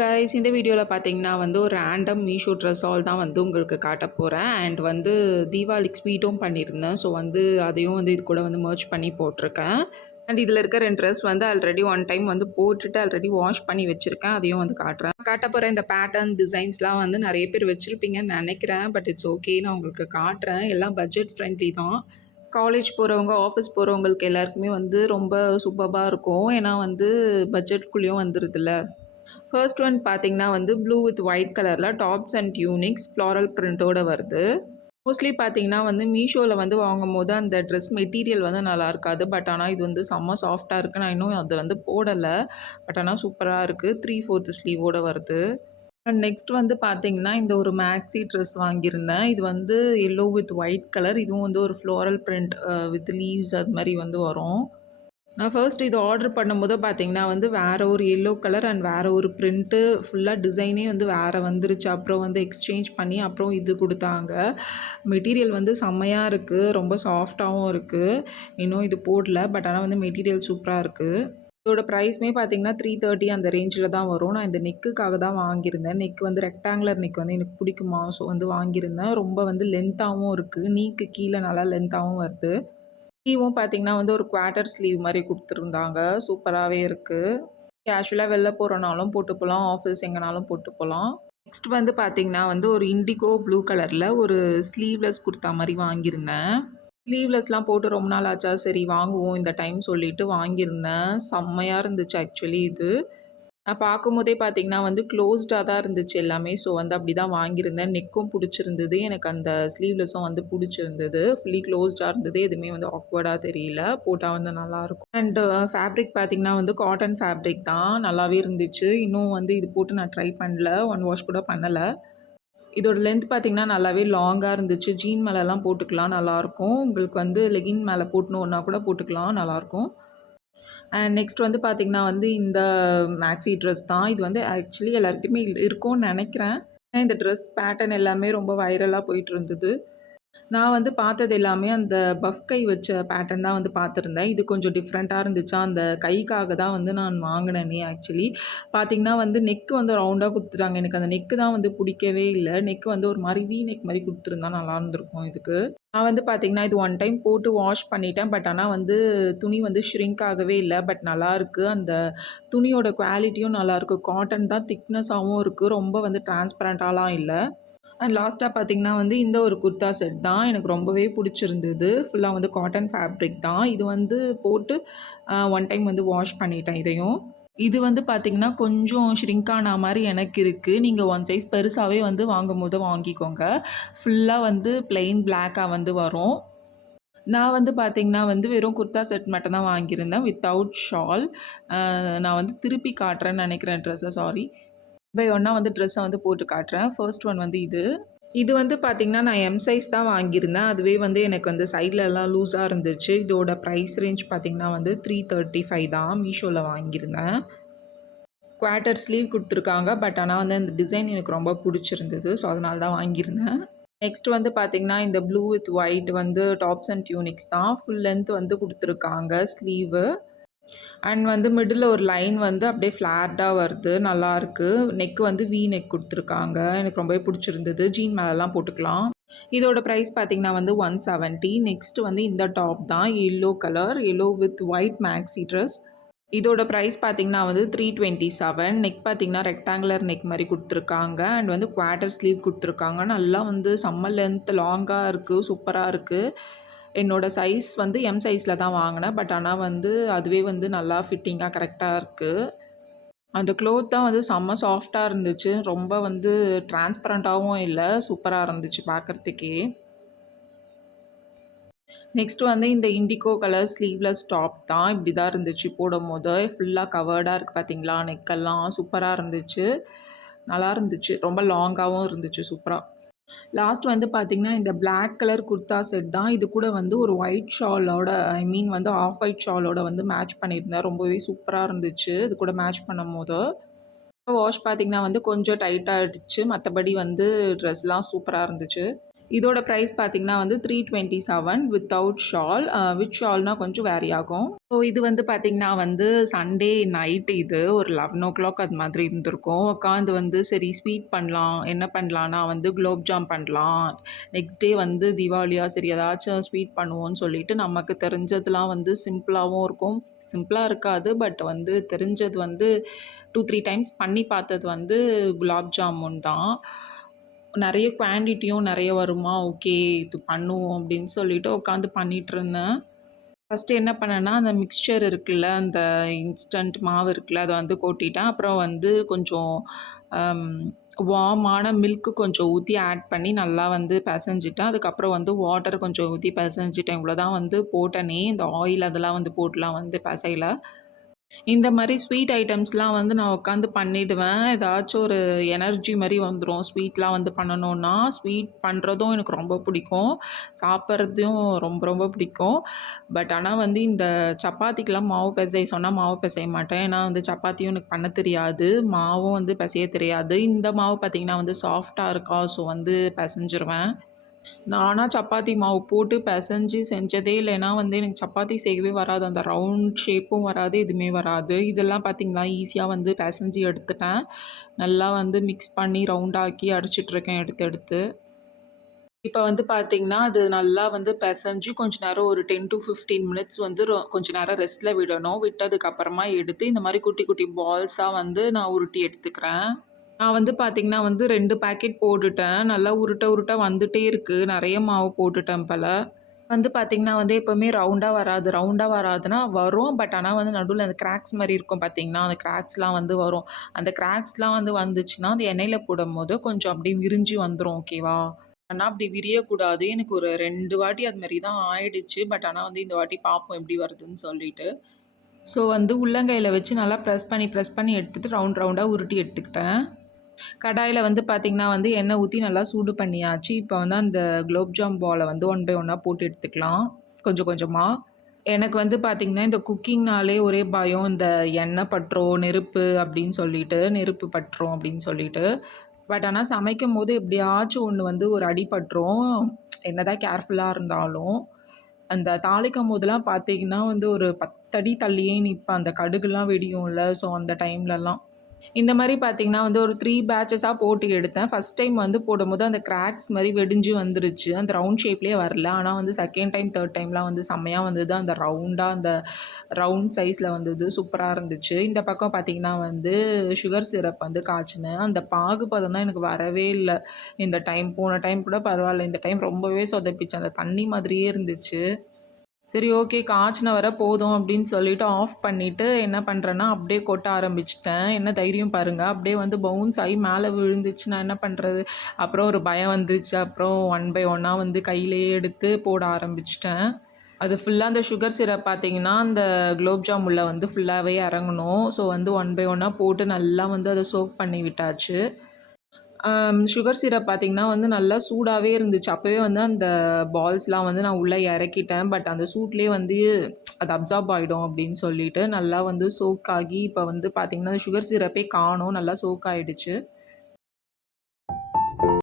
Guys, இந்த வீடியோவில் பார்த்தீங்கன்னா வந்து ஒரு ரேண்டம் மீஷோ ட்ரெஸ் ஆல் தான் வந்து உங்களுக்கு காட்ட போகிறேன். அண்ட் வந்து தீபாவளிக்கு ஸ்வீட்டும் பண்ணியிருந்தேன். ஸோ வந்து அதையும் வந்து இது கூட வந்து மர்ச் பண்ணி போட்டிருக்கேன். அண்ட் இதில் இருக்க 2 ட்ரெஸ் வந்து ஆல்ரெடி ஒன் டைம் வந்து போட்டுட்டு ஆல்ரெடி வாஷ் பண்ணி வச்சுருக்கேன். அதையும் வந்து காட்டுறேன். காட்ட போகிற இந்த பேட்டர்ன் டிசைன்ஸ்லாம் வந்து நிறைய பேர் வச்சுருப்பீங்கன்னு நினைக்கிறேன். பட் இட்ஸ் ஓகே, நான் உங்களுக்கு காட்டுறேன். எல்லாம் பட்ஜெட் ஃப்ரெண்ட்லி தான். காலேஜ் போகிறவங்க, ஆஃபீஸ் போகிறவங்களுக்கு எல்லாருக்குமே வந்து ரொம்ப சூப்பராக இருக்கும். ஏன்னா வந்து பட்ஜெட்குள்ளேயும் வந்துடுதுல்ல. ஃபர்ஸ்ட் ஒன் பார்த்தீங்கன்னா வந்து ப்ளூ வித் ஒயிட் கலரில் டாப்ஸ் அண்ட் டியூனிக்ஸ் ஃப்ளாரல் பிரிண்ட்டோடு வருது. மோஸ்ட்லி பார்த்தீங்கன்னா வந்து மீஷோவில் வந்து வாங்கும் போது அந்த ட்ரெஸ் மெட்டீரியல் வந்து நல்லா இருக்காது. பட் ஆனால் இது வந்து செம்ம சாஃப்டாக இருக்குது. நான் இன்னும் அதை வந்து போடலை. பட் ஆனால் சூப்பராக இருக்குது. 3/4 ஸ்லீவோடு வருது. அண்ட் நெக்ஸ்ட் வந்து பார்த்தீங்கன்னா இந்த ஒரு மேக்ஸி ட்ரெஸ் வாங்கியிருந்தேன். இது வந்து எல்லோ வித் ஒயிட் கலர். இதுவும் வந்து ஒரு ஃப்ளோரல் பிரிண்ட் வித் லீவ்ஸ் அது மாதிரி வந்து வரும். நான் ஃபர்ஸ்ட் இது ஆர்டர் பண்ணும்போது பார்த்தீங்கன்னா வந்து வேறு ஒரு எல்லோ கலர் அண்ட் வேறு ஒரு பிரிண்ட்டு ஃபுல்லாக டிசைனே வந்து வேறு வந்துருச்சு. அப்புறம் வந்து எக்ஸ்சேஞ்ச் பண்ணி அப்புறம் இது கொடுத்தாங்க. மெட்டீரியல் வந்து செம்மையாக இருக்குது. ரொம்ப சாஃப்டாகவும் இருக்குது. இன்னும் இது போடல. பட் ஆனால் வந்து மெட்டீரியல் சூப்பராக இருக்குது. இதோட ப்ரைஸ்மே பார்த்தீங்கன்னா 330 அந்த ரேஞ்சில் தான் வரும். நான் இந்த நெக்குக்காக தான் வாங்கியிருந்தேன். நெக் வந்து ரெக்டாங்குலர் நெக் வந்து எனக்கு பிடிக்குமா, ஸோ வந்து வாங்கியிருந்தேன். ரொம்ப வந்து லென்த்தாகவும் இருக்குது. நீக்கு கீழே நல்லா லென்த்தாகவும் வருது. ஸ்லீவும் பார்த்தீங்கன்னா வந்து ஒரு குவார்ட்டர் ஸ்லீவ் மாதிரி கொடுத்துருந்தாங்க. சூப்பராகவே இருக்குது. கேஷுவலாக வெளில போகிறனாலும் போட்டு போகலாம், ஆஃபீஸ் எங்கேனாலும் போட்டு போகலாம். நெக்ஸ்ட் வந்து பார்த்தீங்கன்னா வந்து ஒரு இண்டிகோ ப்ளூ கலரில் ஒரு ஸ்லீவ்லெஸ் குர்த்தா மாதிரி வாங்கியிருந்தேன். ஸ்லீவ்லெஸ்லாம் போட்டு ரொம்ப நாள் ஆச்சா, சரி வாங்குவோம் இந்த டைம் சொல்லிட்டு வாங்கியிருந்தேன். செம்மையாக இருந்துச்சு ஆக்சுவலி இது. நான் பார்க்கும்போதே பார்த்தீங்கன்னா வந்து க்ளோஸ்டாக தான் இருந்துச்சு எல்லாமே. ஸோ வந்து அப்படி தான் வாங்கியிருந்தேன். நெக்கும் பிடிச்சிருந்தது. எனக்கு அந்த ஸ்லீவ்லெஸ்ஸும் வந்து பிடிச்சிருந்தது. ஃபுல்லி க்ளோஸ்டாக இருந்தது. எதுவுமே வந்து ஆக்வர்டாக தெரியல. போட்டால் வந்து நல்லாயிருக்கும். அண்டு ஃபேப்ரிக் பார்த்தீங்கன்னா வந்து காட்டன் ஃபேப்ரிக் தான். நல்லாவே இருந்துச்சு. இன்னும் வந்து இது போட்டு நான் ட்ரை பண்ணல. ஒன் வாஷ் கூட பண்ணலை. இதோட லென்த் பார்த்தீங்கன்னா நல்லாவே லாங்காக இருந்துச்சு. ஜீன் மேலெலாம் போட்டுக்கலாம், நல்லாயிருக்கும். உங்களுக்கு வந்து லெகின் மேலே போட்டணுன்னா கூட போட்டுக்கலாம், நல்லாயிருக்கும். அண்ட் நெக்ஸ்ட் வந்து பார்த்திங்கன்னா வந்து இந்த மேக்ஸி ட்ரெஸ் தான். இது வந்து ஆக்சுவலி எல்லாருக்குமே இருக்கும்னு நினைக்கிறேன். இந்த ட்ரெஸ் பேட்டர்ன் எல்லாமே ரொம்ப வைரலாக போயிட்டு இருந்தது. நான் வந்து பார்த்தது எல்லாமே அந்த பஃப் கை வச்ச பேட்டர்ன் தான் வந்து பார்த்துருந்தேன். இது கொஞ்சம் டிஃப்ரெண்ட்டாக இருந்துச்சா, அந்த கைக்காக தான் வந்து நான் வாங்கினேனே ஆக்சுவலி. பார்த்திங்கன்னா வந்து நெக்கு வந்து ரவுண்டாக கொடுத்துட்டாங்க. எனக்கு அந்த நெக்கு தான் வந்து பிடிக்கவே இல்லை. நெக்கு வந்து ஒரு மாதிரி வி நெக் மாதிரி கொடுத்துருந்தா நல்லா இருந்திருக்கும் இதுக்கு. நான் வந்து பார்த்திங்கன்னா இது ஒன் டைம் போட்டு வாஷ் பண்ணிட்டேன். பட் ஆனால் வந்து துணி வந்து ஷ்ரிங்க் ஆகவே இல்லை. பட் நல்லாயிருக்கு. அந்த துணியோட குவாலிட்டியும் நல்லாயிருக்கு. காட்டன் தான், திக்னஸாகவும் இருக்குது. ரொம்ப வந்து டிரான்ஸ்பரண்ட்டாலாம் இல்லை. அண்ட் லாஸ்ட்டாக பார்த்திங்கன்னா வந்து இந்த ஒரு குர்த்தா செட் தான் எனக்கு ரொம்பவே பிடிச்சிருந்தது. ஃபுல்லாக வந்து காட்டன் ஃபேப்ரிக் தான். இது வந்து போட்டு ஒன் டைம் வந்து வாஷ் பண்ணிட்டேன் இதையும். இது வந்து பார்த்திங்கன்னா கொஞ்சம் ஷ்ரிங்க் ஆன மாதிரி எனக்கு இருக்குது. நீங்கள் ஒன் சைஸ் பெருசாகவே வந்து வாங்கும்போது வாங்கிக்கோங்க. ஃபுல்லாக வந்து பிளெயின் பிளாக்காக வந்து வரும். நான் வந்து பார்த்திங்கன்னா வந்து வெறும் குர்த்தா செட் மட்டும் தான் வாங்கியிருந்தேன் வித்தவுட் ஷால். நான் வந்து திருப்பி காட்டுறேன்னு நினைக்கிறேன் ட்ரெஸ்ஸை, சாரி. பை ஒன்றா வந்து ட்ரெஸ்ஸை வந்து போட்டு காட்டுறேன். ஃபர்ஸ்ட் ஒன் வந்து இது வந்து பார்த்திங்கன்னா நான் எம் சைஸ் தான் வாங்கியிருந்தேன். அதுவே வந்து எனக்கு வந்து சைட்லலாம் லூஸாக இருந்துச்சு. இதோட ப்ரைஸ் ரேஞ்ச் பார்த்திங்கன்னா வந்து 335 தான். மீஷோவில் வாங்கியிருந்தேன். குவார்ட்டர் ஸ்லீவ் கொடுத்துருக்காங்க. பட் ஆனால் வந்து அந்த டிசைன் எனக்கு ரொம்ப பிடிச்சிருந்தது. ஸோ அதனால தான் வாங்கியிருந்தேன். நெக்ஸ்ட் வந்து பார்த்திங்கன்னா இந்த ப்ளூ வித் ஒயிட் வந்து டாப்ஸ் அண்ட் டியூனிக்ஸ் தான். ஃபுல் லென்த் வந்து கொடுத்துருக்காங்க ஸ்லீவு. அண்ட் வந்து மிடில் ஒரு லைன் வந்து அப்படியே ஃப்ளாட்டாக வருது, நல்லாயிருக்கு. நெக் வந்து வி நெக் கொடுத்துருக்காங்க. எனக்கு ரொம்பவே பிடிச்சிருந்தது. ஜீன் மேலெலாம் போட்டுக்கலாம். இதோட ப்ரைஸ் பார்த்திங்கன்னா வந்து 170. நெக்ஸ்ட் வந்து இந்த டாப் தான், yellow colour, yellow with white maxi dress. இதோட ப்ரைஸ் பார்த்திங்கன்னா வந்து 327. நெக் பார்த்திங்கன்னா ரெக்டாங்குலர் நெக் மாதிரி கொடுத்துருக்காங்க. அண்ட் வந்து குவார்ட்டர் ஸ்லீவ் கொடுத்துருக்காங்க. நல்லா வந்து செம்ம லென்த் லாங்காக இருக்குது, சூப்பராக இருக்குது. என்னோடய சைஸ் வந்து எம் சைஸில் தான் வாங்கினேன். பட் ஆனால் வந்து அதுவே வந்து நல்லா ஃபிட்டிங்காக கரெக்டாக இருக்குது. அந்த க்ளோத் தான் வந்து செம்ம சாஃப்டாக இருந்துச்சு. ரொம்ப வந்து டிரான்ஸ்பரண்ட்டாகவும் இல்லை, சூப்பராக இருந்துச்சு பார்க்குறதுக்கே. நெக்ஸ்ட் வந்து இந்த இண்டிகோ கலர் ஸ்லீவ்லெஸ் டாப் தான். இப்படி தான் இருந்துச்சு போடும்போது. ஃபுல்லாக கவர்டாக இருக்குது பார்த்தீங்களா, நெக்கெல்லாம் சூப்பராக இருந்துச்சு. நல்லா இருந்துச்சு. ரொம்ப லாங்காகவும் இருந்துச்சு, சூப்பராக. லாஸ்ட் வந்து பார்த்திங்கன்னா இந்த பிளாக் கலர் குர்த்தா செட் தான். இது கூட வந்து ஒரு ஒயிட் ஷாலோட, ஐ மீன் வந்து ஆஃப் ஒயிட் ஷாலோட வந்து மேட்ச் பண்ணியிருந்தேன். ரொம்பவே சூப்பராக இருந்துச்சு இது கூட மேட்ச் பண்ணும்போது. வாஷ் பார்த்திங்கன்னா வந்து கொஞ்சம் டைட்டாகிடுச்சு. மற்றபடி வந்து ட்ரெஸ்லாம் சூப்பராக இருந்துச்சு. இதோட ப்ரைஸ் பார்த்தீங்கன்னா வந்து 327 வித்தவுட் ஷால். வித் ஷால்னா கொஞ்சம் வேரி ஆகும். ஸோ இது வந்து பார்த்தீங்கன்னா வந்து சண்டே நைட் இது ஒரு 11:00 அது மாதிரி இருந்திருக்கும். உட்காந்து வந்து சரி ஸ்வீட் பண்ணலாம். என்ன பண்ணலான்னா வந்து குலோப் ஜாம் பண்ணலாம். நெக்ஸ்ட் டே வந்து தீபாவளியா சரி ஏதாச்சும் ஸ்வீட் பண்ணுவோம்னு சொல்லிட்டு நமக்கு தெரிஞ்சதுலாம் வந்து சிம்பிளாவும் இருக்கும். சிம்பிளா இருக்காது. பட் வந்து தெரிஞ்சது வந்து 2, 3 டைம்ஸ் பண்ணி பார்த்தது வந்து குலாப் ஜாமுன் தான். நெறைய குவான்டிட்டியும் நெறைய வருமா, ஓகே இது பண்ணுவோம் அப்படின்னு சொல்லிட்டு உட்காந்து பண்ணிட்டுருந்தேன். ஃபஸ்ட்டு என்ன பண்ணேன்னா, அந்த மிக்ஸ்சர் இருக்குல்ல, அந்த இன்ஸ்டன்ட் மாவு இருக்குல்ல, அத வந்து கொட்டிட்டேன். அப்புறம் வந்து கொஞ்சம் அம் வார்மான மில்க் கொஞ்சம் ஊத்தி ஆட் பண்ணி நல்லா வந்து பெசஞ்சுட்டேன். அதுக்கப்புறம் வந்து வாட்டர் கொஞ்சம் ஊத்தி பெசஞ்சுட்டேன். இவ்வளோதான் வந்து போட்டனே. இந்த ஆயில் அதெல்லாம் வந்து போட்டுலாம் வந்து பெசையல. இந்த மாரி ஸ்வீட் ஐட்டம்ஸ்லாம் வந்து நான் உட்காந்து பண்ணிடுவேன். ஏதாச்சும் ஒரு எனர்ஜி மாரி வந்துரும். ஸ்வீட்லாம் வந்து பண்ணணும்னா, ஸ்வீட் பண்ணுறதும் எனக்கு ரொம்ப பிடிக்கும். சாப்பிட்றதையும் ரொம்ப ரொம்ப பிடிக்கும். பட் ஆனா வந்து இந்த சப்பாத்திக்கெலாம் மாவு பெசைய சொன்னா மாவு பெசைய மாட்டேன். ஏன்னா வந்து சப்பாத்தியும் எனக்கு பண்ண தெரியாது. மாவும் வந்து பெசைய தெரியாது. இந்த மாவு பார்த்தீங்கன்னா வந்து சாஃப்ட்டா இருக்கா, ஸோ வந்து பெசஞ்சிருவேன். நானா சப்பாத்தி மாவு போட்டு பெசஞ்சு செஞ்சதே இல்ல. ஏன்னா வந்து எனக்கு சப்பாத்தி செய்யவே வராது. அந்த ரவுண்ட் ஷேப்பும் வராது, எதுவுமே வராது. இதெல்லாம் பார்த்தீங்களா, ஈஸியா வந்து பெசஞ்சு எடுத்துட்டேன். நல்லா வந்து மிக்ஸ் பண்ணி ரவுண்டாக்கி அடிச்சிட்ருக்கேன் எடுத்து எடுத்து. இப்ப வந்து பார்த்தீங்கன்னா, அது நல்லா வந்து பெசஞ்சு கொஞ்ச நேரம் ஒரு 10 டூ 15 மினிட்ஸ் வந்து கொஞ்ச நேரம் ரெஸ்ட்ல விடணும். விட்டதுக்கு அப்புறமா எடுத்து இந்த மாரி குட்டி குட்டி பால்ஸா வந்து நான் உருட்டி எடுத்துக்கிறேன். நான் வந்து பார்த்தீங்கன்னா வந்து 2 பாக்கெட் போட்டுட்டேன். நல்லா உருட்ட உருட்ட வந்துட்டே இருக்கு. நெறைய மாவு போட்டுட்டேன் போல. வந்து பார்த்தீங்கன்னா வந்து எப்பவுமே ரவுண்டா வராது. ரவுண்டா வராதுன்னா வரும். பட் ஆனா வந்து நடுவுல அந்த கிராக்ஸ் மாரி இருக்கும் பார்த்தீங்கன்னா, அந்த கிராக்ஸ்லாம் வந்து வரும். அந்த கிராக்ஸ்லாம் வந்து வந்துச்சுன்னா, அந்த எண்ணெயில போடும்போது கொஞ்சம் அப்படியே விரிஞ்சு வந்துரும். ஓகேவா? ஆனா அப்படி விரியக்கூடாது. எனக்கு ஒரு 2 வாட்டி அது மாரி தான் ஆயிடுச்சு. பட் ஆனா வந்து இந்த வாட்டி பார்ப்போம் எப்படி வருதுன்னு சொல்லிட்டு. ஸோ வந்து உள்ளங்கையில வச்சு நல்லா பிரஸ் பண்ணி எடுத்துட்டு ரவுண்ட் ரவுண்டா உருட்டி எடுத்துக்கிட்டேன். கடாயில வந்து பார்த்தீங்கன்னா வந்து எண்ணெய் ஊத்தி நல்லா சூடு பண்ணியாச்சு. இப்போ வந்து அந்த குலோப் ஜாம் பால வந்து ஒன் பை ஒன்னா போட்டு எடுத்துக்கலாம். கொஞ்சம் கொஞ்சமா. எனக்கு வந்து பார்த்தீங்கன்னா, இந்த குக்கிங்னாலே ஒரே பயம். இந்த எண்ணெய் பட்டுரும், நெருப்பு அப்படின்னு சொல்லிட்டு, நெருப்பு பட்டுரும் அப்படின்னு சொல்லிட்டு. பட் ஆனா சமைக்கும்போது எப்படியாச்சும் ஒண்ணு வந்து ஒரு அடி பட்டுரும். என்னதான் கேர்ஃபுல்லா இருந்தாலும். அந்த தாளிக்கும்போதெல்லாம் பார்த்தீங்கன்னா வந்து ஒரு 10 அடி தள்ளியே நிப்பேன். அந்த கடுகுலாம் வெடியும்ல. ஸோ அந்த டைம்லலாம். இந்த மாரி பார்த்தீங்கன்னா வந்து ஒரு 3 பேட்சஸா போட்டு எடுத்தேன். ஃபர்ஸ்ட் டைம் வந்து போடும்போது அந்த கிராக்ஸ் மாரி வெடிஞ்சு வந்துருச்சு. அந்த ரவுண்ட் ஷேப்லயே வரல. ஆனா வந்து செகண்ட் டைம், தேர்ட் டைம்லாம் வந்து செம்மையா வந்தது. அந்த ரவுண்டா அந்த ரவுண்ட் சைஸ்ல வந்தது. சூப்பரா இருந்துச்சு. இந்த பக்கம் பார்த்தீங்கன்னா வந்து சுகர் சிரப் வந்து காய்ச்சினேன். அந்த பாகுபதம் தான் எனக்கு வரவே இல்ல. இந்த டைம் போன டைம் கூட பரவால்ல. இந்த டைம் ரொம்பவே சொதப்பிச்சு. அந்த தண்ணி மாதிரியே இருந்துச்சு. சரி ஓகே காய்ச்சின வர போதும் அப்படின்னு சொல்லிட்டு ஆஃப் பண்ணிவிட்டு என்ன பண்ணுறேன்னா, அப்படியே கொட்ட ஆரம்பிச்சுட்டேன். என்ன தைரியம் பாருங்க. அப்படியே வந்து பவுன்ஸ் ஆகி மேலே விழுந்துச்சு. நான் என்ன பண்ணுறது? அப்புறம் ஒரு பயம் வந்துருச்சு. அப்புறம் ஒன் பை ஒன்னா வந்து கையிலேயே எடுத்து போட ஆரம்பிச்சுட்டேன். அது ஃபுல்லா அந்த சுகர் சிரப் பார்த்தீங்கன்னா, அந்த குலோப் ஜாம் உள்ள வந்து ஃபுல்லாவே இறங்கணும். ஸோ வந்து ஒன் பை ஒன்னா போட்டு நல்லா வந்து அத சோக் பண்ணி விட்டாச்சு. சுகர் சிரப் பார்த்தீங்கன்னா வந்து நல்லா சூடாவே இருந்துச்சு. அப்பவே வந்து அந்த பால்ஸ்லாம் வந்து நான் உள்ள இறக்கிட்டேன். பட் அந்த சூட்லயே வந்து அது அப்சார்ப் ஆயிடும் அப்படின்னு சொல்லிட்டு, நல்லா வந்து சோக் ஆகி இப்ப வந்து பார்த்தீங்கன்னா, சுகர் சிரப்பே காணோம். நல்லா சோக் ஆயிடுச்சு.